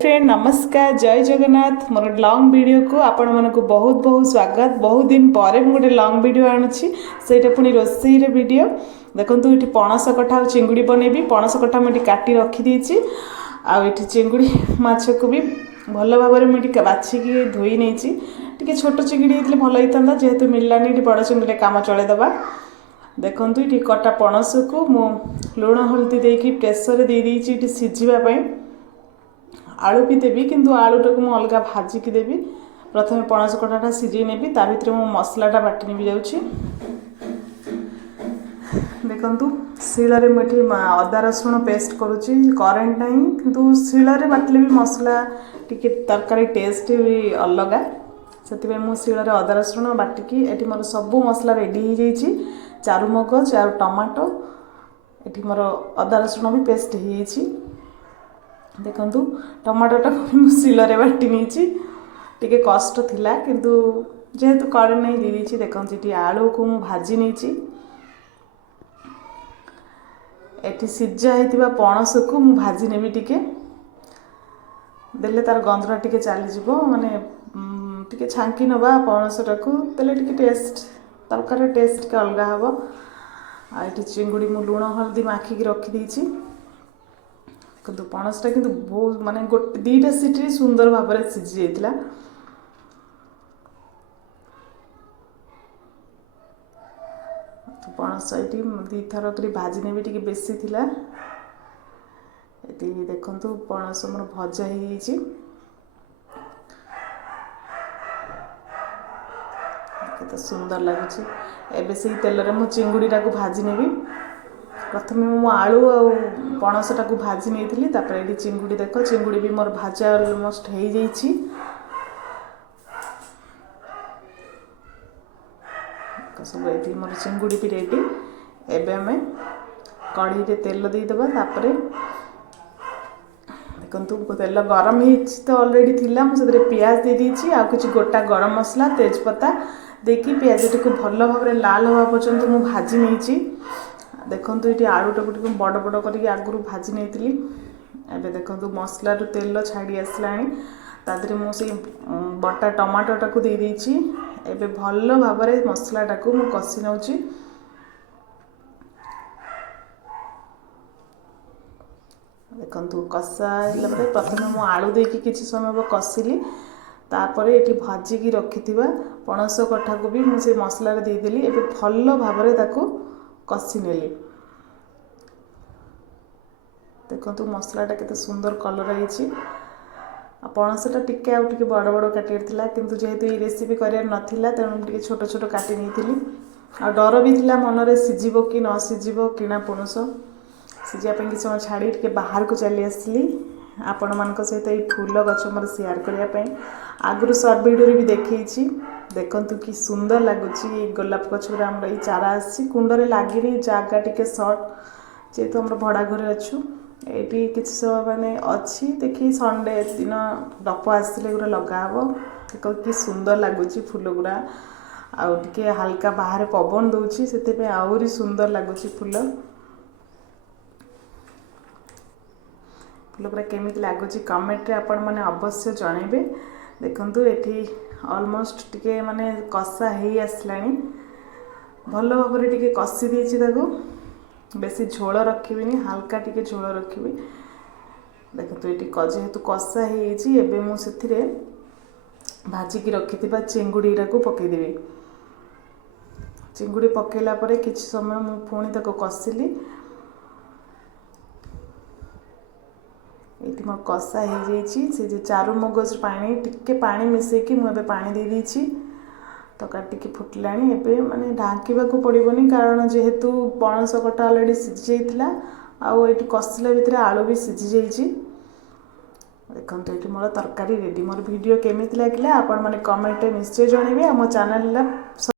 Friend नमस्कार जय Jagannath more long video को आपण मानक बहुत बहुत स्वागत। बहुत दिन पर गोटे लॉन्ग वीडियो आणुछि सेटा पुनी रोसई रे वीडियो देखंतु। ये पणस कठा और चिंगुड़ी बनैबी। पणस कठा मुझे काटी रखी देछि आ ये चिंगुड़ी माछ को भी भल भाव में बाछिकी धोई नहीं। टी छोट चिंगुड़ी होते भल होता जेहेतु मिललानी ये बड़ चिंगुड़ी काम चलैदबा। देखंतु ये कटा पणस को मु लुण हल्दी देकी प्रेसर दे देछि सिझिबा आलू भी देवी किंतु आलूटा को अलग भाजिकी देवी। प्रथम पणस कटाटा सिझे नेबी ता भितर मु मसलाटा बाटी भी जाऊँगी। देखंतु शिଳରେ मुझे अदा रसुण पेस्ट करुच्ची करेन्ट नहीं किंतु शिଳରେ बाटिले भी मसला टिके तरकारी टेस्ट भी अलग से मु शिଳରେ अदा रसुण बाटिकी एटी मोर सबू मसला रेडी हो जाइए। चारु मगज आ टमाटो एटी मोर अदा रसुण भी पेस्ट हो जाइए। देखंतु टमाटोटा को शिଳରେ बाटी नहीं टी कष्ट थिला किंतु जेहेतु करेन्ट नहीं दे दी। देखंतु ये आलू को मु भाजी नहीं एटी सिझा होता पणस को मु भाजी नेबी टिके देले तार गंधरा टिके चलीज माने टिके छांकी नवा पणसटा को देले टिके टेस्ट तरकारी टेस्ट के अलग हम। आ ये चिंगुड़ी मु लुण हल्दी माखिकी रखी देछि किंतु पणसटा किंतु बहुत माने गोटे दीटा सीटी सुंदर भाव में सिझी जाइतिला। पणस ये दी थर कर भाजी ने भी टी बेसी थिला। ये देखंतु पणस मोर भजा हो जाइए। केते सुंदर लगुच। एबे से तेल रे मु चिंगुड़ीटा को भाजी नेबी। प्रथम मु आलू और पणसटा को भाजी नहीं थी ये चिंगुड़ी देख चिंगुड़ी भी मोर भाजा अलमोस्ट हो जाइए। सब ये मोर चिंगुड़ी भी रेडी। एबे हमें कढ़ी रे तेल देदेबा तापर देखंतु तेल गरम हो तो ऑलरेडी थिला मुझे पियाज दे दीची आ कुछ गोटा गरम मसला तेजपत्ता देकी पियाज को भल भाव में लाल हवा पर्यंत मु भाजी नहीं। देखंतु ये आलूटा को बड़ बड़ करके आगु भाजी नहीं थी। एबे देखंतु मसला रू तेल छाड़ी आसलानी तादरे मुझे बटा टमाटोटा को दे देछि। एबे भल भाव में मसलाटा को मु कषि नउछि। देखंतु कषा प्रथम मु आलू देकी किछि समय कषिली तापर ये भाजिकी रखिथिबा पणस कठा को भी मुझे मसला दे देली। एबे भल भाव में ताको कषि नेली। देखंतु मसलाटा केते सुंदर कलर आइछि। पणसटा टिके आउ टिके बड़ बड़ काटियर थिला किंतु जेहेतु ये रेसिपी करियर नथिला तेणु टिके छोट छोट काटी नहीं आ डर भी थिला मन रे सिझिबो कि न सिझिबो किना पणस सिझिया पे किछ समय छाड़ी टिके बाहर को चली आसली आपण मानक सहित ये फूल गछ मोर शेयर करिया पे आगु सर्ट वीडियो भी देखैछि। देखंतु कि सुंदर लगुच गोलाप गछ आम ये चारा आसी कुंडरे लगी जगह टिके सर्ट जेहेतु आम भड़ा घर अच्छु ये किसी माने अच्छी देखी संडे दिन डप आसले गुरा लगाब। देखो कि सुंदर लगुच फूल गुरा आउ टिके हल्का बाहर पवन दूची से आहरी सुंदर लगुच फूल फूल गुरा केमी लगुच कमेंट रे आपण माने अवश्य जनइबे। देखंतु एठी ऑलमोस्ट टिके माने कषा हो आसलानी भल भाव में टिके कषि देछि ताको बेसी झोल रखिबिनी हल्का टिके झोल रखिबी। देखो ये जेहेतु कषा हो मुझे भाजिकी रखिथिबा चिंगुड़ीटा को पकईदेवी। चिंगुड़ी पकईला परे किछि समय मु पुणी ताको कषिली। ये मोर कषा हो जाइए। से जो चारु मगज पानी टिके पानी मिसेकी मुझे पानी दे दीची तकारी टिके फुटलानी। एबे माने ढांकीबा को पड़िबोनी कारण जेहेतु पणस कटा ऑलरेडी सिझी जाइतिला आउ एटी कषिला भितर आलू भी सिझी जाइछि। देखंतु एटी मोर तरकारी रेडी। मोर वीडियो केमिति लागिला आपण माने कमेंट रे निश्चय जणाइबे। आ मो चैनल